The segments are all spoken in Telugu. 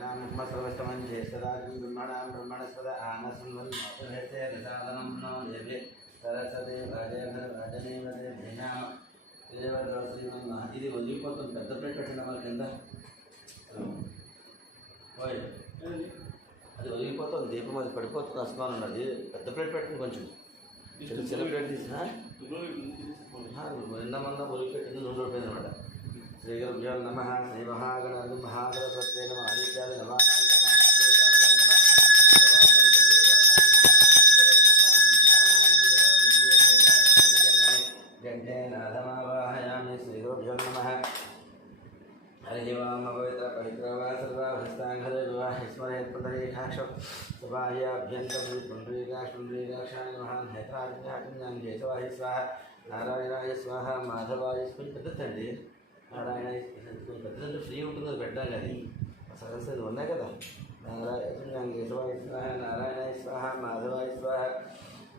ब्रह्मणां ब्रह्मस्वस्तमं ज्येष्ठराजं ब्रह्मणां ब्रह्मणस्पद आनसंवन्नोपहृते रसादनं नो देवे सरस्वती राजनेवते भिनाम విజయవాడ శ్రీమన్న ఇది వదిలిపోతుంది. పెద్ద ప్లేట్ పెట్టండి మన కింద. అది వదిలిపోతుంది, దీపం అది పడిపోతుంది, అస్మానం ఉన్నది. పెద్ద ప్లేట్ పెట్టండి, కొంచెం చిన్న ప్లేట్ తీసిన నిన్నమన్నా వదిలిపెట్టింది 2 రూపాయలు అనమాట. శ్రీ గురుభ్యో నమః. శ్రీ మహాగణాధి మహాగణపతే నమః. ఆదిత్యాది నమః. गण्डेनाथमावाहयामि. श्रीगुरुभ्यो नमः. हरिः ओम्. पवित्र पवित्रो वा सर्वाभस्ताङ्घ्रे विवाहे स्मरेत् पुण्डरीकाक्षं सबाह्याभ्यन्तरं पुण्डरीकाक्षाय नमः. नेत्रादिज्ञानं केशवाय स्वाहा. नारायणाय स्वाहा. माधवाय కొంచెం పెద్దదండి. నారాయణాయ పెద్దదంటే ఫ్రీ ఉంటుంది, పెట్టాలి. అది సరస్వతి ఉన్నాయి కదా. నారాయణ కేశవాయ స్వాహ. నారాయణాయ స్వాహ. మాధవాయ స్వాహ.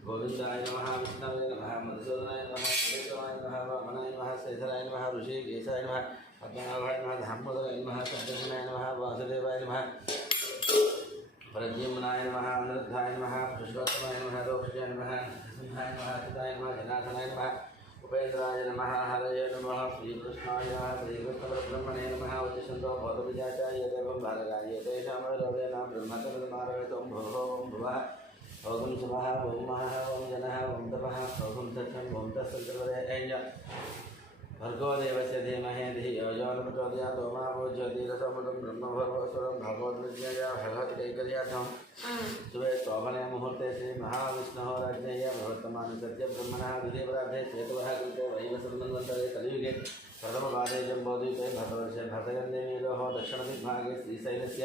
गोविंदाय नमः. विष्णवे नमः. मधुसूदनाय नमः. केशवाय नमः. वामनाय नमः. श्रीधराय नमः. ऋषिकेशाय नमः. पद्मनाभाय नमः. दामोदराय नमः. शङ्करनाय नमः. वासुदेवाय नमः. प्रद्युम्नाय नमः. अनिरुद्धाय नमः. पुष्पोत्तमाय नमः. रोक्षाय नमः. सिंहाय नमः. चिताय नमः. जनार्दनाय नमः. उपेन्द्राय नमः. हरये नमः. श्रीकृष्णाय नमः. श्रीकृष्णपरब्रह्मणे नमः. उच्चशन्तो भौतविजाचाय देवं भारगाय तेषां रोदेनां ब्रह्मतरमारवेतों भुवो भुवः. ओम शिवः. ओम महः. ओम जनः. ओम तपः. ओम सत्यं. ओम तत्सवितुर्वरेण्यं भर्गो देवस्य धीमहि धियो यो न प्रचोदयात्. ओमापो ज्योतिरसमृतं ब्रह्मभर्गोऽसुरं भगवद्विज्ञया भगवद्गैकर्यार्थं शुभे शोभने मुहूर्ते श्री महाविष्णोः राज्ञेय प्रवर्तमानं सत्यब्रह्मणः विधिप्रार्थे श्वेतवः कृते वैवस्वतन्वन्तरे कलियुगे प्रथमपादे जम्बोद्वीपे भरतवर्षे भरतगन्धे नीलोः दक्षिणदिग्भागे श्रीशैलस्य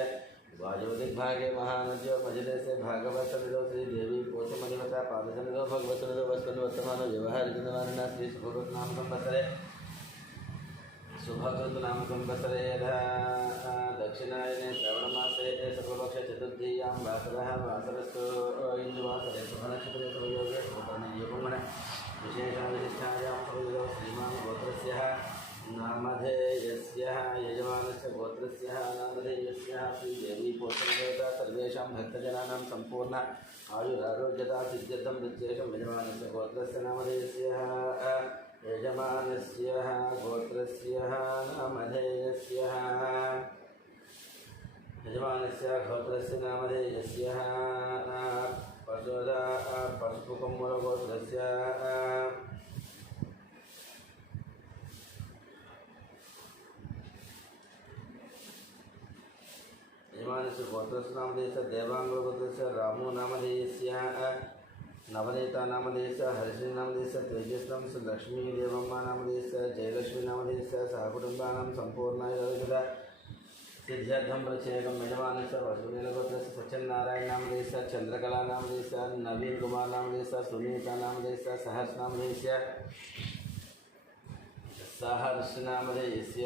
वायुदिग्भागे महानद्यो भजते से भागवतनिधो श्रीदेवी पोषमधिवता पादसनिधो भगवतनिधो वस्पन् वर्तमानो व्यवहारिकनामिना श्री सुभकृतनाम संवत्सरे यदा दक्षिणायने श्रावणमासे सर्वपक्ष चतुर्थीयां वासरः वासरस्तु इन्दुवासरे शुभनक्षत्रे शुभयोगे शुभकर्णयोगमण विशेषविशिष्टायां शुभयोगो श्रीमान् गोत्रस्यः नामधेयस्यः यजमानस्य गोत्रस्यः नामधेयस्यः श्रीदेवी पोषणदेवता सर्वेषां भक्तजनानां सम्पूर्ण आयुरारोग्यता सिद्ध्यर्थं विशेषं यजमानस्य गोत्रस्य नामधेयस्यः यजमानस्य गोत्रस्य नामधेयस्य यजमानस्य गोत्रस्य नामधेयस्य पशुदा पशुकुम्भगोत्रस्य यजमानस्य गोत्रस्य नामधेयस्य देवांगगोत्रस्य रामो नामधेयस्य नवनीता नामधेयस्य हर्षि नामधेयस्य तेजस्नामस्य लक्ष्मी देवम्मा नामधेयस्य जयलक्ष्मी नामधेयस्य सहकुटुम्बानां सम्पूर्णायुर्वेदा सिद्ध्यर्थं प्रत्येकं यजमानस्य वसुदेवगोत्रस्य सत्यनारायण नामधेयस्य चंद्रकला नामधेयस्य नवीन कुमार नामधेयस्य सुनीता नामधेयस्य सहर्ष नामधेयस्य सहर्ष नामधेयस्य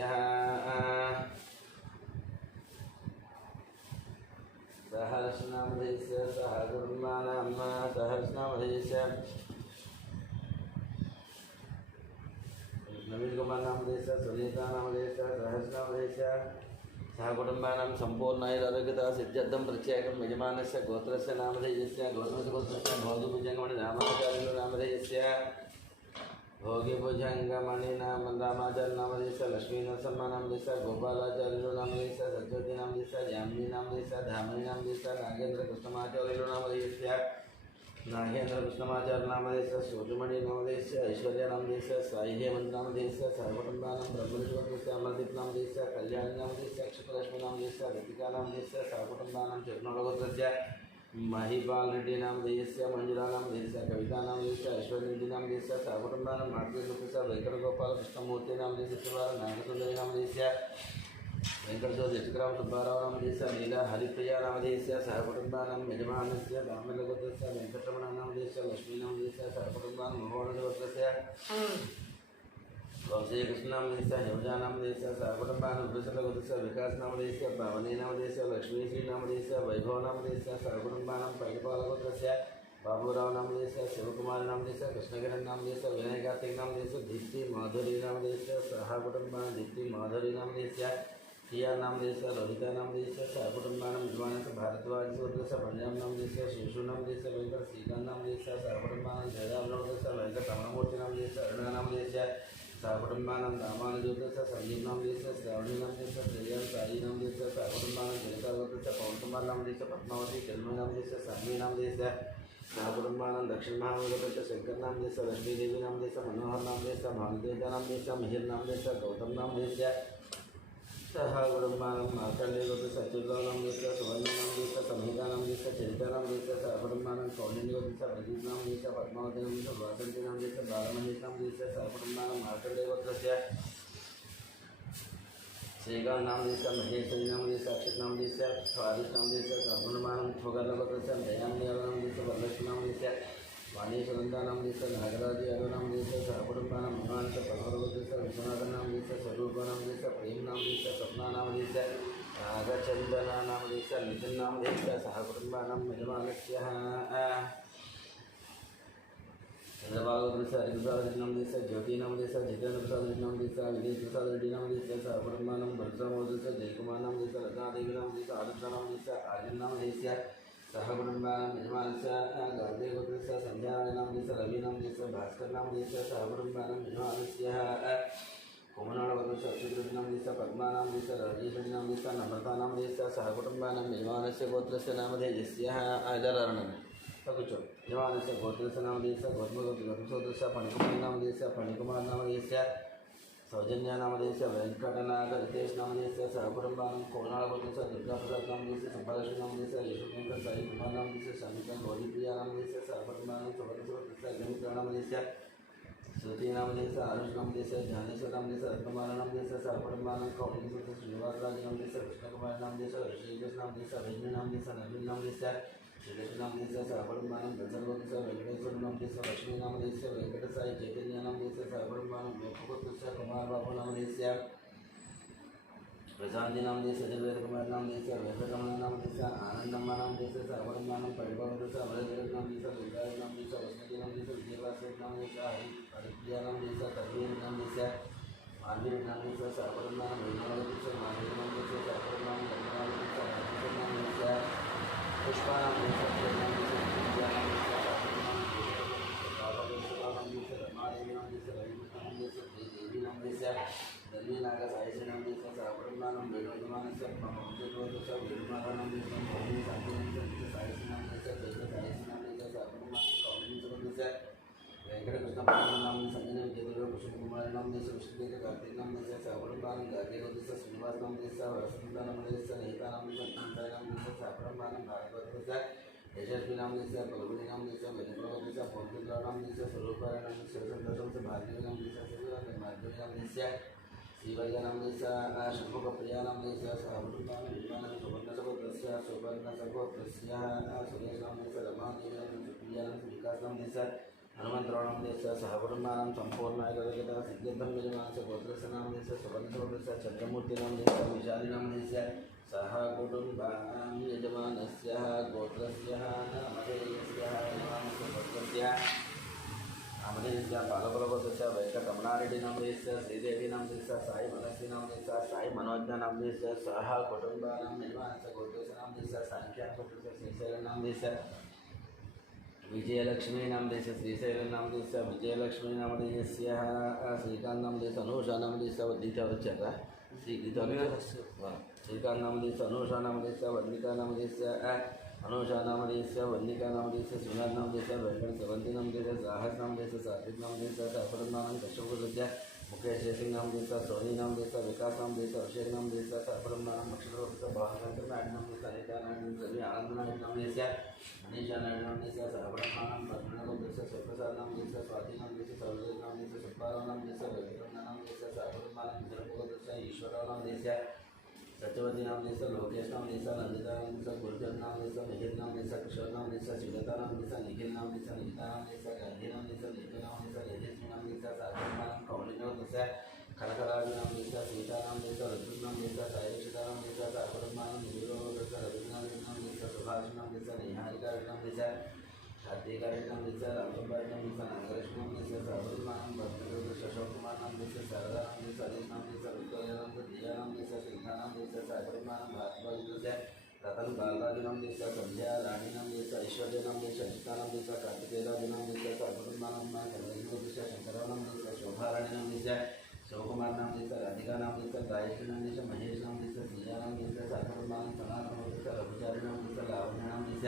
सहर्षनामधेयस्य सहकुटुम्बानां सहर्षनामधेयस्य नवीन कुमार नामधेयस्य सुनीता नामधेयस्य सहर्षनामधेयस्य सहकुटुम्बानां सम्पूर्णायुरारोग्यता सिद्ध्यर्थं प्रत्येकं यजमानस्य गोत्रस्य नामधेयस्य गोत्रस्य भोगिभुजङ्गमणि रामाचार्यो नामधेयस्य भोगिभुजङ्गमणि नाम रामाचार्य नामधेयस्य लक्ष्मीनरसिंह नामधेयस्य गोपालाचार्यो नामधेयस्य सत्यवती नामधेयस्य यामिनी नामधेयस्य धामिनी नामधेयस्य नागेन्द्र कृष्णमाचार्यो नामधेयस्य नागेन्द्र कृष्णमाचार्य नामधेयस्य सूर्यमणि नामधेयस्य ऐश्वर्या नामधेयस्य साई हेमंत नामधेयस्य सहकुटुम्बानां ब्रह्मनिष्ठस्य अमरदीप नामधेयस्य कल्याणी नामधेयस्य अक्षतलक्ष्मी नामधेयस्य लतिका नामधेयस्य सहकुटुम्बानां चरणगोत्रस्य महिपाल रेड्डी नामधेयस्य मंजुला नामधेयस्य कविता नामधेयस्य ऐश्वर्य रेड्डी नामधेयस्य सहकुटुम्बानां मार्गदर्शकस्य वेंकटगोपाल कृष्णमूर्ति नामधेयस्य सुब्बाराव नागसुंदरी नामधेयस्य वेंकटज्योति चित्राम सुब्बाराव नामधेयस्य लीला हरिप्रिया नामधेयस्य सहकुटुम्बानां यजमानस्य दामोदरगोत्रस्य वेंकटरमण नामधेयस्य लक्ष्मी नामधेयस्य सहकुटुम्बानां मोहनगोत्रस्य वंशीय कृष्ण नामधेयस्य हिमजा नामधेयस्य सहकुटुम्बानां विभूषणगोत्रस्य विकास नामधेयस्य पावनी नामधेयस्य लक्ष्मीश्री नामधेयस्य वैभव नामधेयस्य सहकुटुम्बानां परिपालगोत्रस्य बाबूराव नामधेयस्य शिवकुमार नामधेयस्य कृष्णकिरण नामधेयस्य विनय कार्तिक नामधेयस्य दीप्ति माधुरी नामधेयस्य सहकुटुम्बानां दीप्ति माधुरी नामधेयस्य प्रिया नाम देश रोहिता नाम देश सहकुटुंबानां यजमानस्य भारद्वाज गोत्रस्य पंजाब नाम देश शिशु नाम देश वेंकट श्रीकांत नाम देश सहकुटुंबानां जयराम नाम देश वेंकट रमणमूर्ति नाम देश अरुणा नाम देश सहकुटुंबानां रामानुजोत्रस्य संदीप नाम देश श्रावणी नाम देश श्रेया साई नाम देश सहकुटुंबानां जयकार गोत्रस्य पवन कुमार नाम देश पद्मावती जन्म नाम देश सान्वी नाम देश सहकुटुंबानां दक्षिण महागोत्रस्य शंकर नाम देश लक्ष्मी देवी नाम देश मनोहर नाम देश भानुदेवता नाम देश मिहिर नाम देश गौतम नाम देश सहकुटुंबानां मार्कंडेय गोत्रस्य अच्युतराव नाम देश सुवर्ण नाम देश संहिता नाम देश चरिता नाम देश सहकुटुंबानां कौंडिन्य गोत्रस्य अभिजित नाम देश पद्मावती नाम देश वासंती नाम देश बालमहेश नाम देश सहकुटुंबानां मार्कंडेय गोत्रस्य श्रीकांत नाम देश महेश्वरी नाम देश अक्षत नाम देश स्वादिष्ट नाम देश सहकुटुंबानां ठोकर गोत्रस्य दयामणि नाम देश वरलक्ष्मी नाम देश वाणीश्वरंदा नाम देश नागराज यादव नाम देश सहकुटुंबानां मनोहर पनोहर गोत्रस्य विश्वनाथ नाम देश स्वरूप नाम देश प्रेम नाम देश स्वप्ना नाम देश नागचंदना नाम देश नितिन नाम देश सहकुटुंबानां यजमानस्य चंद्रबाबु प्रसाद रेड्डी नाम देश ज्योति नाम देश जितेंद्र प्रसाद रेड्डी नाम देश विनीत प्रसाद रेड्डी नाम देश सहकुटुंबानां बलराम देश जयकुमार नाम देश लतादेवी नाम देश आदित्य नाम देश आर्यन नाम देश सहकुटुंबानां यजमानस्य गार्गे गोत्रस्य संध्यारायण नाम देश रवि नाम देश भास्कर नाम देश सहकुटुंबानां यजमानस्य कुमनाळ गोत्रस्य अच्युत नाम देश पद्मा नाम देश राजेश्वरी नाम देश नम्रता नाम देश सहकुटुंबानां यजमानस्य गोत्रस्य नामधेयस्य आदरारणं तकुचो यजमानस्य गोत्रस्य नाम देश गोत्रस्य फणिकुमार नाम देश फणिकुमार नाम देश सौजन्या नाम देश वेंकटनाथ रितेश नाम देश सहकुटुंबानां कोणाळ गोत्रस्य दुर्गा प्रसाद नाम देश सुब्बालक्ष्मी नाम देश यशोवेंकट साई कुमार नाम देश शामिका गौरीप्रिया नाम देश सहकुटुंबानां सुवर्णसुर कृष्ण नाम देश श्रुति नाम देश आरुष नाम देश ज्ञानेश्वर नाम देश रत्नकुमार नाम देश सहकुटुंबानां कौंडिन्य श्रीनिवास राज नाम देश कृष्णकुमार नाम देश ऋषिकेश नाम देश रजनी नाम देश नवीन नाम देश श्रीलक्ष्मी नाम देश सहकुटुंबानां गंधर्व गोत्रस्य वेंकटेश्वर नाम देश लक्ष्मी नाम देश वेंकट साई चैतन्य नाम देश सहकुटुंबानां लोकगोत्रस्य कुमार बाबू नाम देश प्रशांति नाम देश अजय कुमार नाम देश वेंकटरमण नाम देश आनंदम्मा नाम देश सहकुटुंबानां परिवार गोत्रस्य अमरदेव नाम देश दुर्गाय नाम देश वसंती नाम देश विजयवास नाम देश हरिप्रिया नाम देश तन्वीर नाम देश मानवीर नाम देश सहकुटुंबानां वैष्णव गोत्रस्य माधवी नाम देश सहकुटुंबानां गंगाराम गोत्रस्य नाम देश पुष्पा नाम देश नाम देश विद्या नाम देश रमादेवी नाम देश रविकृष्ण नाम देश देवी नाम देश दल्वी नाग सायश्री नाम देश सहकुटुंबानां वेणुगमानस्य ममोदस्य वेणुमाला नाम देश कौंडिन्य शांति नाम देश सायश्री नाम देश चैत्र सायश्री नाम देश सहकुटुंबानां कौंडिन्य देश वेंकटकृष्ण नाम संजय विजयदेव कृष्ण कुमार नाम देश विष्णुदेव कार्तिक नाम देश सहकुटुंबानां गार्गे गोत्रस्य श्रीनिवास नाम देश वसंत नाम देश नेता नाम देश अंतराय नाम देश सहकुटुंबानां भारत गोत्रस्य यशस्वी नाम देश पल्गुनी नाम देश वेदुराव गोत्रस्य पौत्रराव नाम देश स्वरूपाय नाम देश शिवचंद्र भार्गवी नाम देश भार्गवी नाम देश श्रीवर्या नाम देश षण्मुखप्रिया नाम देश सहकुटुंबानां यजमानस्य सुवर्णस्य गोत्रस्य सुवर्णस्य गोत्रस्य सुरेश नाम देश रमादेवी नाम देश प्रिया नाम विकास नाम देश हनुमंतराव नाम देश सहकुटुंबानां संपूर्ण सिद्धेन्द्र यजमानस्य गोत्रस्य नाम देश सुवर्णस्य गोत्रस्य चंद्रमूर्ति नाम देश विशाली नाम देश सहकुटुंबानां यजमानस्य गोत्रस्य नामधेयस्य यजमानस्य गोत्रस्य नामधेयस्य बालकुलगोत्रस्य वेंकटरमणारेड्डी नाम देश श्रीदेवी नाम देश साई मनस्वी नाम देश साई मनोज्ञ नाम देश सहकुटुंबानां यजमानस्य गोत्रस्य नाम देश सांख्यान गोत्रस्य श्रीशैल नाम देश विजयलक्ष्मी नाम देश श्रीशैल नाम देश विजयलक्ष्मी नाम देश श्रीकांत नाम देश अनुषा नाम देश वद्दिता वच्चरा श्रीकांत नाम देश अनुषा नाम देश वल्लिका नाम देश अनुषा नाम देश वल्लिका नाम देश सुनाथ नाम देश वेंकट सेवंती नाम देश साहस नाम देश सात्विक नाम देश सहकुटुंबानां कश्यप मुकेश जयसिंह नाम देश सोनी नाम देश विकास नाम देश अभिषेक नाम देश सहकुटुंबानां नक्षत्र भावनाथ नायक नाम देश अनिता नायक रवि आनंद नायक नाम देश मनीषा नायक नाम देश सहकुटुंबानां पद्मनाभ देश शिवप्रसाद नाम देश स्वाति नाम देश सौरदेव नाम देश सुब्बाराव नाम देश वेंकटरमण नाम देश सहकुटुंबानां विदर्भ देश ईश्वरराव नाम देश सत्यवती नाम देश लोकेश नाम देश नंदिता नाम देश गुरुजन नाम देश मिहिर नाम देश किशोर नाम देश श्रीलता नाम देश निखिल नाम देश निकिता नाम देश गांधी नाम देश नीतू नाम देश तेजस्वी नाम देश सहकुटुंबानां कौंडिन्य देश कनकराज नाम देश सीता नाम देश ऋतु नाम देश साईक्षिता नाम देश सहकुटुंबानां निरुद्र देश रविनाथ नाम देश सुभाष नाम देश निहारिका नाम देश कार्तिका नाम देश रामकुमार नाम देश नागरेश नाम देश सहकुटुंबानां भद्रदेश अशोक कुमार नाम देश शारदा नाम देश हरीश नाम देश विक्टोरिया नाम देश दिया नाम देश श्रीधा नाम देश रतन बालराजनाम देश संध्या रानीनाम देश ऐश्वर्यनाम देश अजितानाम देश कार्तिकेयराजनाम देश सर्वकुटुंबानाम चंद्रजीव देश शंकरानाम देश शोभाराणीनाम देश शिवकुमार नाम देश राधिका नाम देश गायत्री नाम देश महेश नाम देश श्रीजा नाम देश साधुर्मान सनातन देश रघुचारी नाम देश लावण्य नाम देश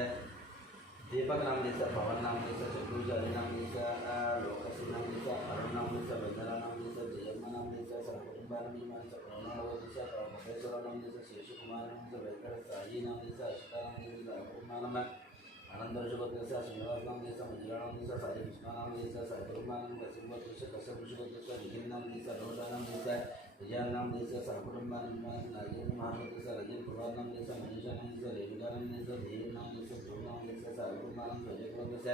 दीपक नाम देश पवन नाम देश चतुर्जारी नाम देश लोकसी नाम देश अरुण नाम देश वंदना नाम देश जयम्मा नाम देश सर्वकुटुंबानाम देश महेश्वर नाम देश शेषकुमार नाम देश वेंकट साई नाम देश अशिता नाम देश सर्वकुटुंबानाम आनंदर्षगोत्र श्रीनिवास नाम देश मंजुला नाम देश साई कृष्णा नाम देश सर्वकुटुंबानाम कश्यप ऋषिगोत्र निखिल नाम देश रोषा नाम देश विजय नाम देश सर्वकुटुंबानाम नागेन्द्र महादेश रजित कुमार नाम देश मनीषा नाम देश रेणुका नाम देश देव नाम देश ध्रुव नाम देश सर्वकुटुंबानाम स्वजगोत्र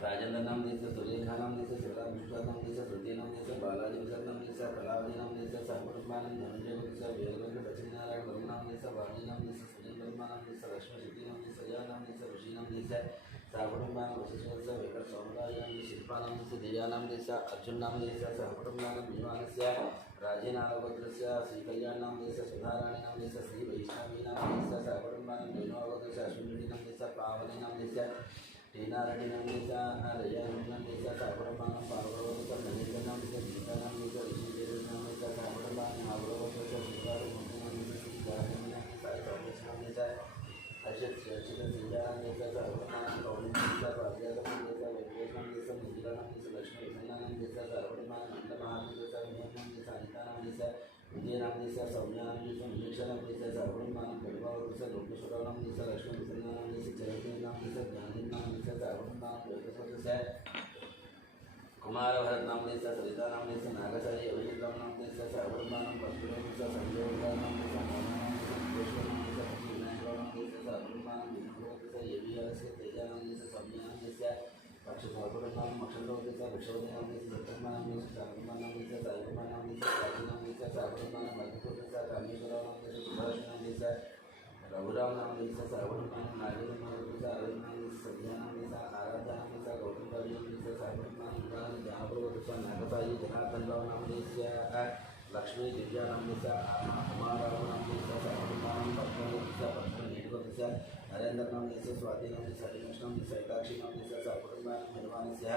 राजेंद्र नाम देश सुरेखा नाम देश शिवराम विश्वास नाम देश श्रुति नाम देश बालाजी प्रसाद नाम देश कलावती नाम देश सर्वकुटुंबानाम धनंजय देश वीरभद्र लक्ष्मीनारायण वर्मा नाम देश वाणी नाम देश सुनील वर्मा नाम देश लक्ष्मी सिद्धि नाम देश सजा नाम देश ऋषि नाम देश सर्वकुटुंबानाम वशिष्ठ देश वेंकट सौंदर्य नाम देश शिल्पा नाम देश दिया नाम देश अर्जुन नाम देश सर्वकुटुंबानाम विमानस्य राजेनागोत्रस्य श्रीकल्याण नाम देश सुधाराणी नाम देश श्री वैष्णवी नाम देश सर्वकुटुंबानाम वेणुगोत्रस्य अश्विनी नाम देश पावनी नाम देश टीना रेड्डी नाम देश रया नाम देश सर्वकुटुंबानाम पार्वतीस्य महेंद्र नाम देश गीता नाम देश ऋषिदेव नाम देश सर्वकुटुंबानाम नागोत्रस्य श्रीवार मूर्ति नाम देश श्रीजानंद नाम देश साई चौबीस नाम देश अक्षत श्रेष्ठ श्रीजा नाम देश सर्वकुटुंबानाम गौरी नाम देश पारिजात नाम देश वेंकटेश नाम देश मंजुला नाम देश लक्ष्मी प्रसन्ना नाम देश सर्वकुटुंबानाम नंद महादेव देश विनय नाम देश अनिता नाम देश विजय नाम देश सौम्या नाम देश निरीक्षा नाम देश सर्वकुटुंबानाम गढ़वाल लोकेश्वर नाम देश लक्ष्मी प्रसन्ना नाम देश चैतन्य नाम देश ज्ञानी नाम देश सर्वकुटुंबानाम वेदस्वस्य कुमार भरत नाम देश सरिता नाम देश नागसाई अभिजित नाम देश सर्वकुटुंबानाम परशुराम देश संजय नाम देश मोहन नाम देश विश्वेश्वर नाम देश विनायक नाम देश सर्वकुटुंबानाम विष्णु देश येविहरस्य तेजा नाम देश सौम्या नाम देश पक्ष सर्वकुटुंबानाम अक्षर देश विश्वदेव नाम देश सत्यकुमार नाम देश शाकुमार नाम देश साईकुमार नाम देश प्राची नाम देश सर्वकुटुंबानाम मधुपुर देश कामेश्वर नाम देश सुभाष नाम देश रघुराम नाम देश सर्वकुटुंबानाम नागेन्द्र नाम देश अरविंद नाम देश संध्या नाम देश आराध्या नाम देश गौतम कवि नाम देश सर्वकुटुंबानाम जहाँपुर देश नागसाई जनार्दन राव नाम देश लक्ष्मी दिव्या नाम देश उमाराव नाम देश सर्वकुटुंबानाम पद्म देश पद्म नीडको देश नरेंद्र नाम देश स्वाति नाम देश हरिकृष्ण नाम देश सैताक्षी नाम देश सर्वकुटुंबानाम निर्माणस्य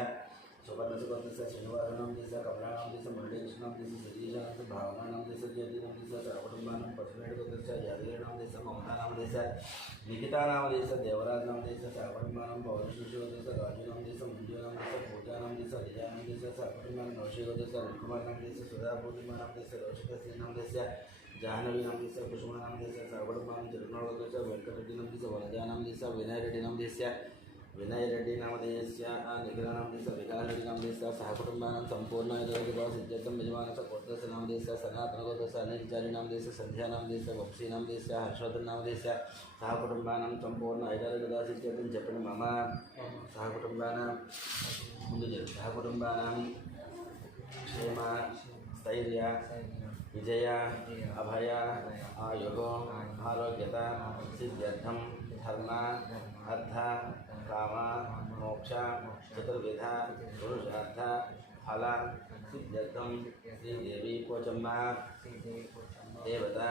सुवर्णसुगोत्रस्य श्रीनिवास नाम देश कमला नाम देश मुरलीकृष्ण नाम देश श्रीज नाम देश भावना नाम देश ज्योति नाम देश सर्वकुटुंबानाम पशुमेडगोत्रस्य यादगिरी नाम देश ममता नाम देश निकिता नाम देश देवराज नाम देश सर्वकुटुंबानाम पौरुषगोत्रस्य राजू नाम देश मंजू नाम देश पूजा नाम देश रिजा नाम देश सर्वकुटुंबानाम नौशीगोत्रस्य रविकुमार नाम देश सुधा पूर्णिमा नाम देश रोशिका श्री नाम देश जाह्नवी नाम देश कुसुमा नाम देश सर्वकुटुंबानाम तिरुनाळगोत्रस्य वेंकटरेड्डी नाम देश वनजा नाम देश विनय रेड्डी नाम देश विनय रेड्डी नाम देश निखिल नाम देश विकास रेड्डी नाम देश सहकुटुंबानां संपूर्ण सिद्ध्यर्थम यजमानस्य गोत्रस्य नाम देश सनातन गोत्रस्य अनिलचारी नाम देश संध्या नाम देश वंशी नाम देश हर्षवर्धन नाम देश सहकुटुंबानां संपूर्ण ऐदारगदा सिद्ध्यर्थम जपन मम सहकुटुंबानां सहकुटुंबानां क्षेम स्थैर्य विजय अभय आयुः आरोग्यता सिद्ध्यर्थम धर्म अर्थ काम मोक्ष चतुर्विध पुरुषार्थ फल सिद्ध्यर्थम श्रीदेवी कोचम्मा देवता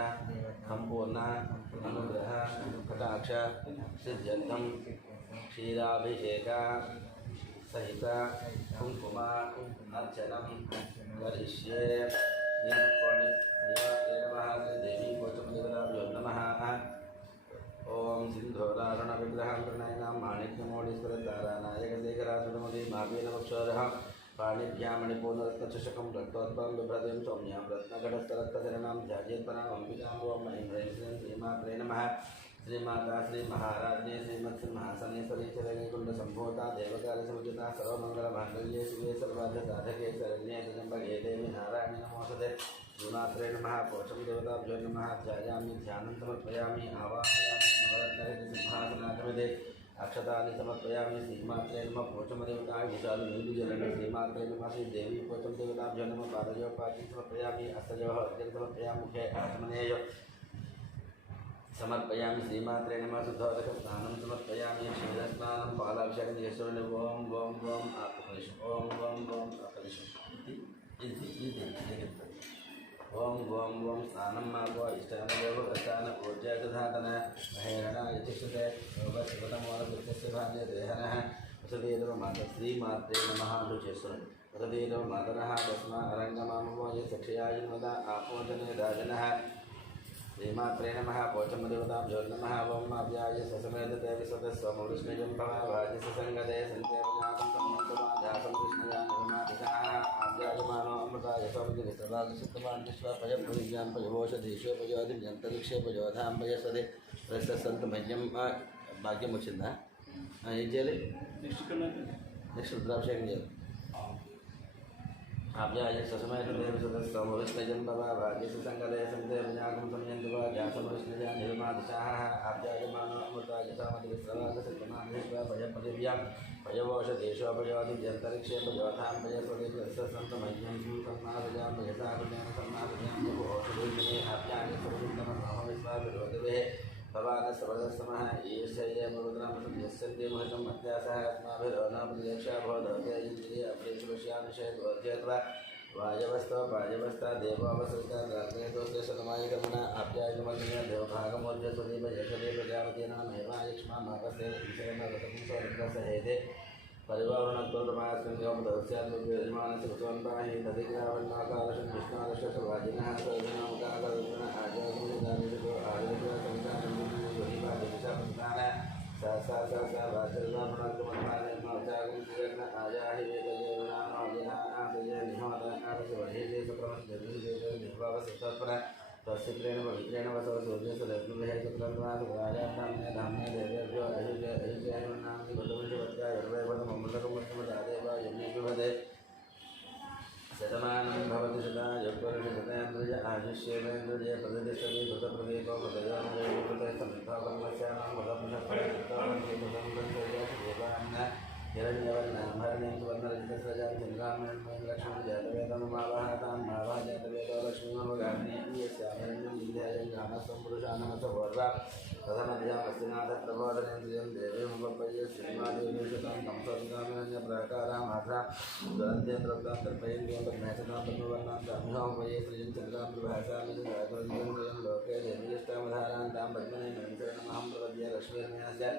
संपूर्ण अनुग्रह कटाक्ष सिद्ध्यर्थम क्षीराभिषेक सहित कुंकुम अर्चनम करिष्ये देवी कोचम्देवताभ्यो नमः। ओम सिंधोरारण विग्रहं प्रणयनां माणिक्यमौळीश्वर तारानायकशेखरासुरमति मार्गेणवक्षोरः पाणिभ्यां मणिपूर्णरत्नचषकं रक्तोद्भवं बिभ्रतिं सौम्यां रत्नघटस्थरक्तचरणां ध्यायेत्पराम् अम्बिकां ओं ऐं ह्रीं श्रीं श्रीमात्रे नमः। श्रीमाता श्री महाराज्ञे श्रीमत्सिंहासनेश्वरी चरणकुण्डसम्भूता देवकार्यसमुचिता सर्वमङ्गलमाङ्गल्ये शिवे सर्वार्थसाधके शरण्ये त्र्यम्बके देवी नारायणे नमोऽस्तुते। श्रीमात्रे नमः। पोषं देवताभ्यो नमः। ध्यायामि ध्यानं समर्पयामि आवाहयामि नवरत्नसिंहासनागमदे अक्षतानि समर्पयामि। श्रीमात्रे नमः। पोषं देवताय विशाल नीलुजलने श्रीमात्रे नमः। श्रीदेवी पोषं देवताभ्यो नमः। पादयोः पाद्यं समर्पयामि। हस्तयोः अर्घ्यं समर्पयामि। मुखे आचमनेयोः समर्पयामि। श्रीमात्रे नमः। शुद्धोदकस्नानं समर्पयामि। क्षीरस्नानं पालाभिषेकं यशोनि ओम ओम ओम आत्मकलिशम् ओम ओम ओम आत्मकलिशम् ओम वोम वोम स्नानं मापो इष्टानदेवस्तान ऊर्जाधातन महेरणा यतिष्ठते योगशिवतमोदस्य भाग्य देहनः वसुदेव मातश्रीमात्रे नमः शुचेश्वरं वसुदेव मातरः तस्मा अरङ्गमामो ये सख्याय नमदा आपोजने राजनः श्रीमात्रे नमः पोचमदेवतां ज्योर्नमः ओम अव्याय ससमेधते विश्वतस्वमृष्णजं भवाभाज्यसङ्गते सन्त्यवजातं सम्मन्तवाजातं कृष्णया निर्मातिशाः आव्यायमानो अमृताय सौमृतिविश्रभागसिद्धवान् विश्वपयप्रविज्ञां पयवोषधीश्वपयोधिजन्तरिक्षेपयोधां पयसदे रससन्तमह्यं భాగ్యం వచ్చిందా ఏం చేయాలి నెక్స్ట్ రుద్రాభిషేకం చేయాలి आव्याय ससमयसमविष्णजं भाग्यसङ्गले सन्ते विनागं संयन्त्वा जासमविष्णजा निर्मादिशाः आव्यायमानो अमृतायसामतिविश्रवागसत्तमानिष्वा भयपदिव्यां भयवोषधीशोपयोधिजन्तरिक्षेपयोधां पयसन्तमह्यं सम्मादजां पयसागुण्यं सम्मादजां ओषधीजने आव्याय सर्वसुन्दमविश्वाभिरोधिभिः भवानसवदस्तमः ईर्षयेमरुद्रामसं यस्यन्ति महतं मत्यासः अस्माभिरोनाप्रत्यक्षा भवदवते इन्द्रिय अप्रेषुष्यानुषयद्वोध्यत्वा वायवस्तो वायवस्ता देवावसृता रात्रेतोस्य शतमायगमना आप्यायगमनीय देवभागमोर्जस्वदीप यशदे प्रजापतीनामेवायक्ष्मा मापस्य ईशेन रतपुंसोरुद्रसहेते परिवारणत्वमास्कन्योपदस्यान्विमानस्य तदिग्रावन्नाकालशं विष्णादशवाजिनः सर्वनामकालरुद्रन आचार्यमुनिदानिषो आयुर्वेदसंहितानन्दीशासंतान सा वाचर्वामणागमनमाचार्यं आजाहि वेदजेवनामादिना आदये निहोद आदसवधेजे सुप्रमञ्जविभावसत्तत्पर तस्यत्रेण पवित्रेण वसव सूर्यसदग्निभिः सुप्रन्वासुराजाधाम्ने धाम्ने देवेभ्यो अहिजयनुनाम्नि गुरुवंशवत्यायुर्वैवतममृतकमुष्टमदादेव यज्ञेभ्युभदे शतमानं भवति शता यत्पुरुषशतेन्द्रिय आयुष्येवेन्द्रिये प्रतिष्ठति कृतप्रदीपो कृतयोनिजयकृते समिद्धोकर्मस्यानां मुदपुनः हिरण्यवर्णाभरणीं सुवर्णरजितस्रजां चन्द्रामणिं लक्ष्मीं जातवेदममावहतां मावः जातवेदो लक्ष्मीमवगाग्नीं यस्यामरण्यं विद्यायं गामस्त्वं पुरुषाणामसभोर्वा प्रथमध्यामस्तिनाथप्रबोधनेन्द्रियं देवीमुपपय्य श्रीमादेवीशतां कंसोद्गामिनन्यप्राकारामात्रा ज्वलन्त्यन्तर्पयन्त्यं पद्मेशतां पद्मवर्णां तामिहोपये श्रियं चन्द्रां प्रभासामिन्द्रियं लोके देवीष्टामधारां तां पद्मने शरणमहं प्रपद्ये लक्ष्मीर्मयस्य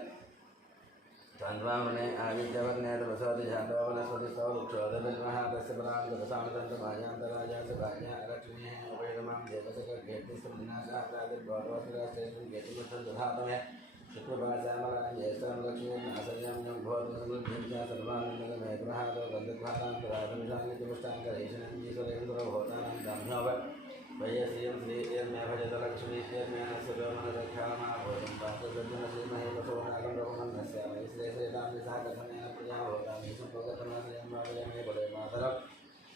तान्वामणे आदित्यवर्णेतवसोति झातवनस्पतिस्तौ वृक्षोदभिर्मः तस्य परान्तरसामतन्तमायान्तराजासभाज्ञा लक्ष्मीः उपैतमां देवसकर्गेतिस्तुनाशाप्रादिर्गौरवसुराश्चैतं केतुमर्थं दधातमे शुक्रभासामरां ज्येष्ठां लक्ष्मीर्नाशयं भोर्मृद्धिं च सर्वानन्दमेग्रहादो गन्धद्वारान्तराधमिषान्नितिमुष्टाङ्करेशनं जीश्वरेन्द्रभूतानां दाम्योव वयश्रियं श्रीयर्मे भजतलक्ष्मीर्मे सुरमनरक्षामाभूतं पात्रसज्जनश्रीमहे वसोनागं रघुनं नश्यामि श्रेश्रेतां सह कथनेन प्रजाभूतानि सम्भोगतमाश्रयं मावयमे कुले मातरं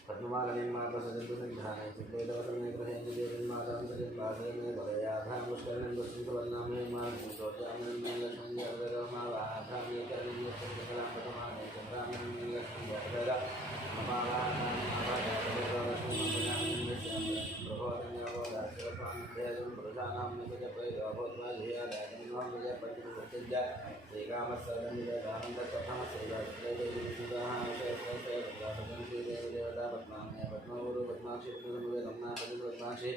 पद्ममालनीं मातसजन्तु सिद्धानि चित्तवेदवसमे गृहेन्द्रिदेवीं मातां सजं वासयमे वलयाभां पुष्करणं दुष्टिं सुवर्णां मे मातुतोजामिनं मे लक्ष्मीं जगदमावाहाभां मे करणीं यत्सकलां पतमाने चन्द्रामिनं मे लक्ष्मीं जगदा ममावाहां प्रभोदन्योदास्यं पुरुषाणां निजप्रैदो भूत्वा धियादात्मिनों विजयपतिमुत्सृज्य श्रीकामस्सदमिदानन्दप्रथमश्रीवासुदेवदेवीसुधाः श्रीदेवदेवता पद्माक्षी पद्माक्षी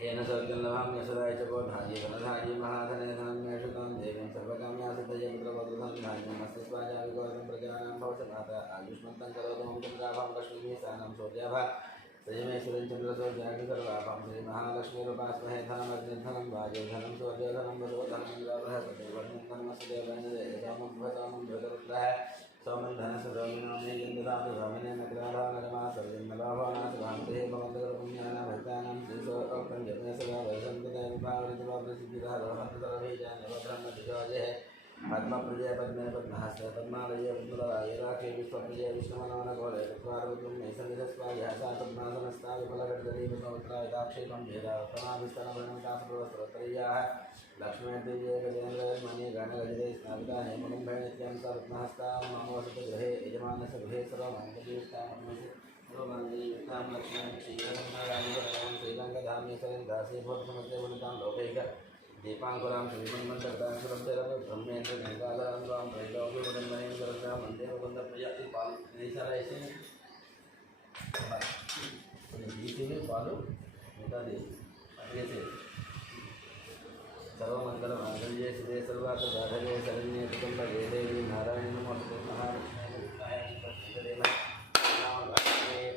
येन सर्गल्लभां यशदाय च गोधाये धनधाये महाधने धनन्येषुतां देवीं सर्वकाम्या सिद्धये पुत्रवधूधां धान्यमस्ति स्वाजा विगोतं प्रजानां भवसमाता आयुष्मन्तं करोतु मम चन्द्राभां लक्ष्मीः सानं सूर्याभा श्रीमेश्वरीं चन्द्रसूर्याभि सर्वाभां श्रीमहालक्ष्मीरूपास्महे धनमग्निर्धनं वायुर्धनं सूर्यधनं वधूधनं बृहस्पतिर्वर्णधनमस्य देवैनदेवमं भृतरुद्रः सौमं धनस्य स्वामिनामे यन्ददातु स्वामिने नग्राधानरमा सर्वन्नलाभानासभान्ते भवन्तकरुपुण्यानां भक्तानां श्रीसोक्तं जपे सदा वैशङ्कतैर्भावृतिभावृतिभिधारवहन्तरभीजान्यवब्रह्मदिजोजः पद्मप्रिये पद्मे पद्महस्ते पद्मालये पद्मराये राखे विश्वप्रिये विष्णुमनोनगोले चत्वाररुद्रं नैसन्निधस्वायः सा पद्मासनस्था विफलगड्डरीविसमुद्रायदाक्षेपं भेदात्तमाभिस्तनवर्णकासप्रवस्त्रोत्तरीयाः लक्ष्मीर्दिव्ये गजेन्द्रमणि गणगजते स्नापिता हेमकुम्भे नित्यं स पद्महस्तां मम वसति गृहे यजमानस्य गृहे सर्वमङ्गलीष्टां लक्ष्मीं क्षीरसंहारां श्रीरङ्गधामेश्वरीं दासीभूतसमस्ते वनितां लोकैक दीपांकुरां श्रीमन्मन्तकटां सुरभ्यरपि ब्रह्मेन्द्र गङ्गाधरां त्वां त्रैलोक्यमुदन्मनीं सरसां वन्दे मुकुन्दप्रिया బీసీలు పాలు మిగతాది అడిగేసేది సర్వమంగళ మాంగళ్యే శివే సర్వార్థ సాధనే శరణ్యే కుటుంబే దేవి నారాయణ నమోస్తు మహాలక్ష్మీ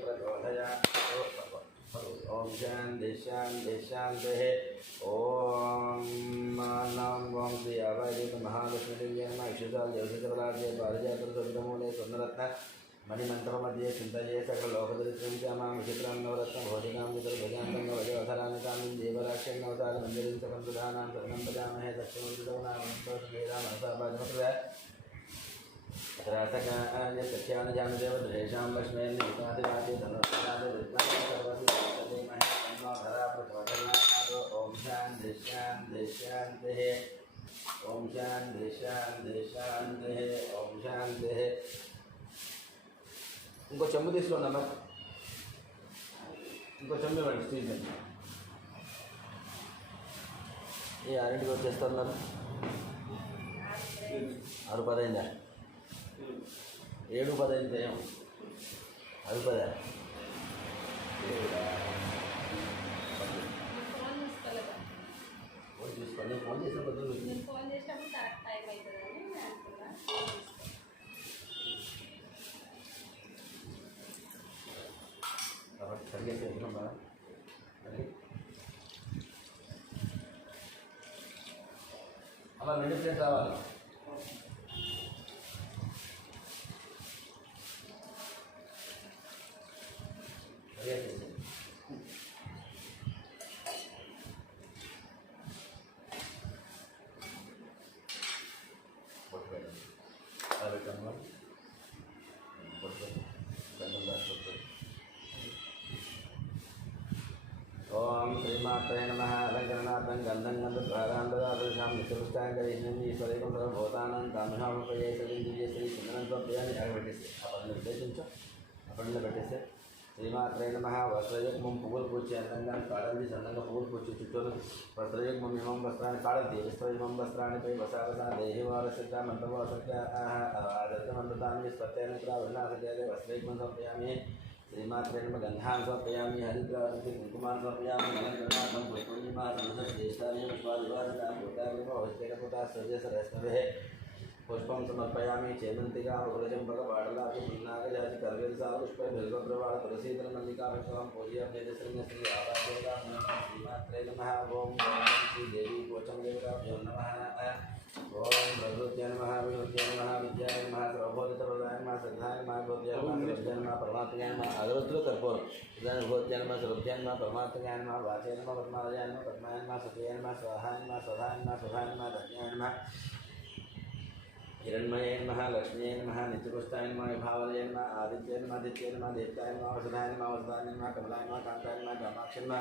ప్రచోదయ ఓం శాంతి శాంతి శాంతి ఓం నమః ఓం శ్రీ అభయదేవ మహాలక్ష్మీ నమః ఇక్షుతాల్ దేవశతవరాజ్య పారిజాత సుబ్రహ్మణ్య స్వర్ణరత్న మణిమంత్రमध्ये చింతయే సకలలోకదరిత్రం శ్యామాం విచిత్రం నవరత్న భోజనాం వితర్భజాంతం వజవధరామితామిం దేవరాక్షన్నవతార మంజరిం సకం సుధానాం శరణం భజామహే దక్షిణోదితవనామంతోషేరామనసాభాజమప్రద రాసకాన్య సఖ్యాన్ని జానదేవ ద్వేషాం లక్ష్మీ నిపాతిరాతి ధనుర్ధాతి విద్మహే సర్వసి సదేమహే తన్నోధరా ప్రచోదయాదో ఓం శాంతి శాంతి శాంతి ఓం శాంతి శాంతి శాంతి ఓం శాంతి. ఇంకో చెంబు తీసుకోండి, ఇంకో చెంబు ఇవ్వండి స్టీల్ చెంబు. ఏ 6ంటికి వచ్చేస్తున్నారు? 6:10 అయిందా? 7:10 ఏం 6:10? ఫోన్ తీసుకోండి. ఫోన్ చేసిన పొద్దున్న సరిగ్గా చేస్తున్నాం కదా. అలా 2 ప్లేట్ రావాలి. సరిగ్గా చేసి పొట్టు పెట్టండి. అలా పెట్టాము. పొట్టు పెట్టండి. ఓం శ్రీమాత్రే నమః. అలంకరణార్థం గంధం గంధద్వారాంబరాదృశాం నిత్యపుష్టాంగరీష్ణం ఈశ్వరైకం సర్వభూతానాం తామిహాముపయే శ్రీ చిందనం స్వప్యాన్ని అక్కడ పెట్టేస్తే ఆ పనులు ఉద్దేశించు. ఆ పనులు పెట్టేస్తే శ్రీమాత్రే నమః. వస్త్రయుగ్మం పువ్వులు పూచి అందంగా కాడంది సన్నంగా పువ్వులు పూచి చుట్టూరు వస్త్రయుగ్మం ఇమం వస్త్రాన్ని కాడంది విశ్వయుమం వస్త్రాన్ని వసావస దేహివారసిద్ధ మంత్రవాసక ఆదర్శమంత్రాన్ని స్వత్యాన్ని వినాశజాదే వస్త్రయుగ్మం సమర్పయామి. శ్రీమాత్రే నమః. గంధాన్ సమర్పయామి. హరిద్రావతి కుంకుమాన్ సమర్పయామి. అలంకరణార్థం పుష్పూర్ణిమా శ్రేష్టాన్ని పుష్పాదివాసరేణ పుష్పం సమర్పయామి. చేమంతిగా ఉగ్రజంపక పాడలాకి పున్నాగజాతి కర్వేల్సా పుష్ప బిల్వప్రవాళ తులసీధర మల్లికా విశ్వం పూజ్యం తేజశ్రీ శ్రీ ఆరాధ్యంగా శ్రీమాత్రే నమః. ఓం శ్రీ దేవి కోచం దేవతాభ్యో నమః. ఓం ప్రకృత్యై నమః. వికృత్యై నమః. విద్యాయ నమః. సర్వబోధితవరదాయ నమః. శ్రద్ధాయ నమః. భూత్యాయ నమః. సర్వజ్ఞాయ నమః. పరమాత్మయాయ నమః. అగరత్తులు కర్పూరం ఇదాని భూత్యాయ నమః. సర్వజ్ఞాయ నమః. పరమాత్మయాయ నమః. వాచాయ నమః. పద్మాలయాయ నమః. పద్మాయ నమః. సత్యాయ నమః. స్వాహాయ నమః. స్వధాయ నమః. స్వధాయ నమః. ధన్యాయ నమః. हिरण्मये नमः. लक्ष्म्यै नमः. नित्यपुष्टाय नमः. विभावये नमः. आदित्ये नमः. आदित्ये नमः. देवताय नमः. वसुधाय नमः. वसुधाय नमः. कमलाय नमः. कान्ताय नमः. कामाक्षी नमः.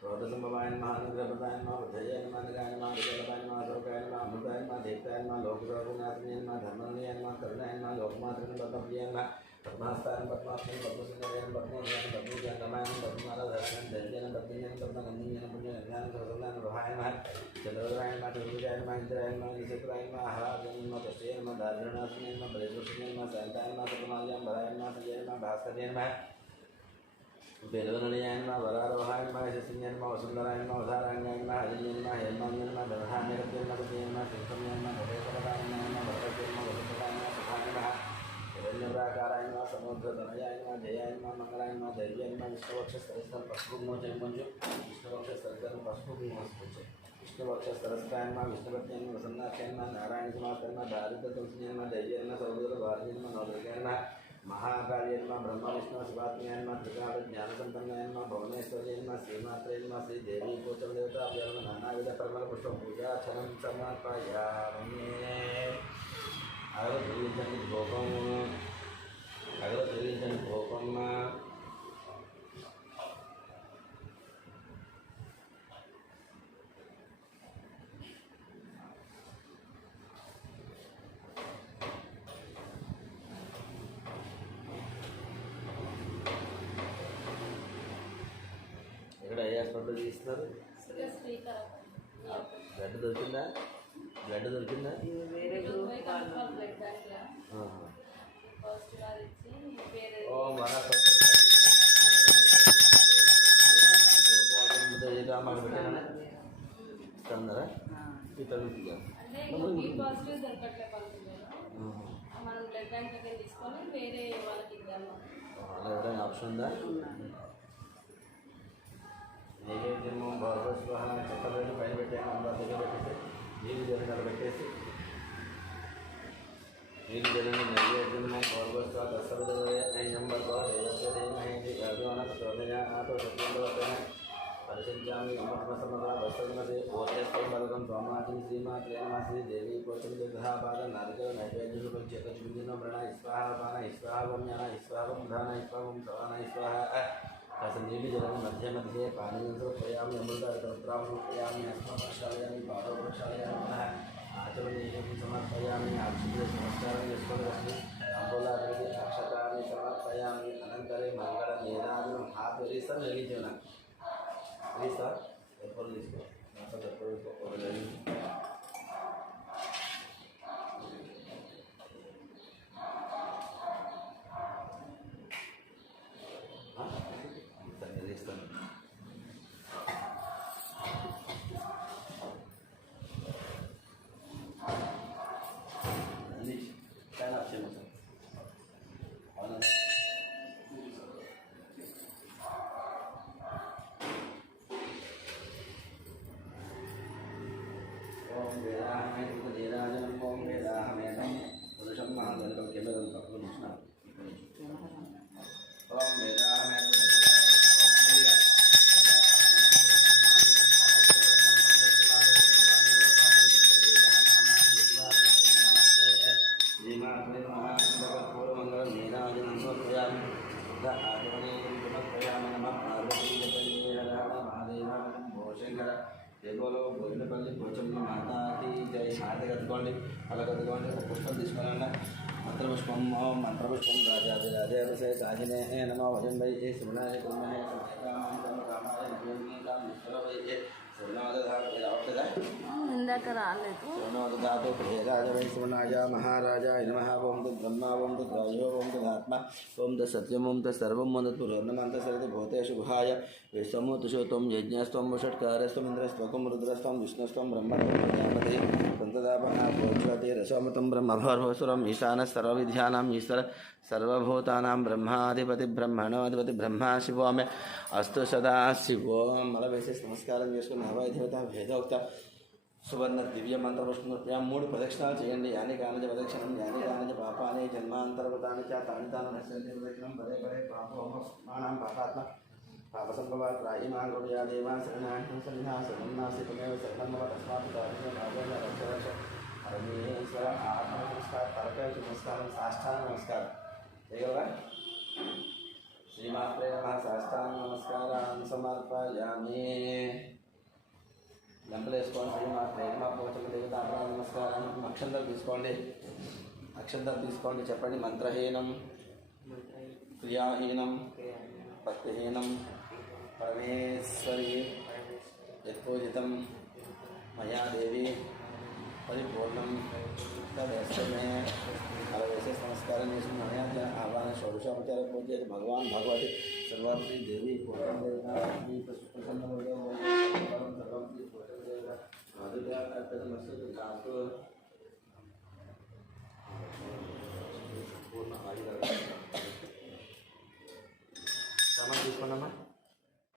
क्रोधसंभवाय नमः. अनुग्रहप्रदाय नमः. बुद्धये नमः. निगाय नमः. विजयप्रदाय नमः. स्वरूपाय नमः. अमृताय नमः. देवताय नमः. लोकसर्वनाथने नमः. धर्मनिलये नमः. करुणाय नमः. लोकमातृ पद्मप्रियाय नमः. पद्मास्ताय पद्माक्षी पद्मसुन्दराय पद्मोदयाय पद्मोदयाय पद्मालाधराय दैत्येन पद्मिन्याय पद्मगन्धिन्याय पुण्यज्ञान सर्वज्ञान प्रभाय नमः. चंद्रवराय नमः. चतुर्भुजाय नमः. इंद्राय नमः. ईश्वराय नमः. हराय नमः. तस्यै नमः. दारुणास्मै नमः. बलिपुरुषाय नमः. शान्ताय नमः. सतमाल्यां वराय नमः. संजय नमः. भास्कराय नमः. वेदवनयाय नमः. वरारोहाय नमः. यशस्विन्याय नमः. वसुन्धराय नमः. उदाराण्याय नमः. हरिण्याय नमः. हेमान्याय नमः. दधान्याय नमः. सत्याय नमः. सिंहम्याय नमः. भवेशपदाय नमः. वरदस्य नमः. वसुपदाय नमः. सुखाय नमः. हिरण्यप्राकाराय नमः. समुद्रतनयाय नमः. जयाय नमः. मंगलाय नमः. दैव्याय नमः. विष्णुवक्षस्थलस्थं पशुभुमोचय मंजु विष्णुवक्षस्थलस्थं पशुभुमोचय विष्णुवक्षस्थलस्थाय नमः. विष्णुपत्न्याय नमः. वसन्नाथ्याय नमः. नारायणसमाप्ताय नमः. दारिद्र्यतंसिन्याय नमः. दैव्याय नमः. सौदूरभारतीय नमः. नवदुर्गाय नमः. महाकार्य नमः. ब्रह्म विष्णु शिवात्म्याय नमः. त्रिकाल ज्ञानसंपन्नाय नमः. भुवनेश्वर्याय नमः. श्रीमात्रे नमः. श्री देवी गोचर देवताभ्यो नमः. नानाविध परिमल पुष्प पूजार्चनं समर्पयामि. అగరత్తులించండి భోగము. అగరత్తులించండి భోగమ్మ. ఎక్కడ ఏ హాస్పిటల్ తీస్తున్నారు? బ్లడ్ దొరికిందా? బ్లడ్ దొరికిందా? ఓం ఏదో మాకు పెట్టాను ఇస్తారా ఇతరులు పాజిటివ్ దొరకట్లే మనం బ్లడ్ బ్యాంక్ దగ్గర తీసుకొని వేరే వాళ్ళకి ఇద్దాము. అలా ఏదైనా ఆప్షన్ ఉందా? నైవేద్యము గౌరవస్వ చెప్పలేదు పైన పెట్టాను అందరి దగ్గర పెట్టేసి నీళ్ళు జరిగిన పెట్టేసి నీళ్ళు జరిగిన నైవేద్యము గౌరవస్వ దశరథం పరిశీలించామి వస్త్రమదే ఓచేస్తం సోమాది శ్రీమాత్రే నమ శ్రీ దేవి కోశం గ్రహాపాద నారిక నైవేద్యం చేతను మృణ ఇస్వాహాపాన ఇస్వాహమ్యాన ఇస్వాహం ధాన ఇస్వాహం సవాన ఇస్వాహ నీళ్ళు జలం మధ్య మధ్య పానీయంతో ప్రయామి అమృతామి ప్రయామి అస్మాక్షాలయాన్ని పాదవృక్షాలయాన్ని ఆచరణీయం సమర్పయామి అక్షిత నమస్కారం చేసుకొని అంబోలాది అక్షతాన్ని సమర్పయామి అనంతరే మంగళ నేనాదనం హాత్ వెలిస్తాను వెలించాను వెలిస్తా ఎప్పుడు తీసుకో భోజనపల్లి పోచమ్మ మాతాకి జై హారతి కట్టుకోండి అలా కట్టుకోండి ఒక పుష్పం తీసుకోవాలన్నా మంత్రపుష్పం మంత్రపుష్పం రాజాదిరాజే సాజినే నమ వజం వై ఏ శివనాయ కుర్మహే రామాయ నవీయ రావట్లేదా ఇందాక రాలేదు. శివనోదాతో ప్రియరాజ వై శివనాయ మహారాజాయ నమః ఓం తద్ బ్రహ్మ ఓం తద్ వాయు ఓం తద్ ఆత్మ ఓం తద్ సత్యం ఓం తద్ సర్వం ఓం తద్ పురోర్ణమంత సరితి భూతేషు గుహాయ విశ్వమూతుషోత్వం యజ్ఞస్త్వం షట్కారస్త్వం ఇంద్రస్త్వకం రుద్రస్త్వం విష్ణుస్త్వం బ్రహ్మత్వం ప్రజాపతి సంతదాపః ప్రోజ్వతి రసోమతం బ్రహ్మభర్వసురం ఈశాన సర్వవిద్యానాం ఈశ్వర సర్వభూతానాం బ్రహ్మాధిపతి బ్రహ్మణోధిపతి బ్రహ్మా శివోమే అస్తు సదా శివోం మల వేసేసి నమస్కారం చేసుకుని హవాధిపత భేదోక్త సువర్ణ దివ్య మంత్రపుష్పం 3 ప్రదక్షిణాలు చేయండి. యాని కానిజ ప్రదక్షిణం యాని కానిజ పాపాని జన్మాంతర్గతాని చ తాని తాను నశ్యంతి ప్రదక్షిణం పదే పదే పాపోమానం పాపాత్మ పాపసంభవాత్ రాహిమాన్ గుడియా దేవా శరణాహం సన్నిహాసనం నాసి తుమేవ శరణం భవ తస్మాత్ కారణం రాజేంద్ర రక్షరక్ష పరమేశ్వర ఆత్మ నమస్కారం పరపేక్ష నమస్కారం సాష్టాంగ నమస్కారం చేయగలరా? శ్రీమాత్రే నమః సాష్టాంగ నమస్కారాన్ని సమర్పయామి. గంటలు వేసుకోండి. శ్రీమాత్రే నమః పోచమ్మ దేవతాభ్రా నమస్కారం. అక్షంతలు తీసుకోండి. అక్షంతలు తీసుకోండి. చెప్పండి. మంత్రహీనం క్రియాహీనం భక్తిహీనం పరమేశ్వరి యత్పూజితం మయా దేవి పరిపూర్ణం తదస్తమే అలా వేసేసి నమస్కారం చేసి మయా ఆహ్వాన షోడశోపచార పూజ భగవాన్ భగవతి సర్వాత్రి దేవి పూర్ణం ప్రసన్న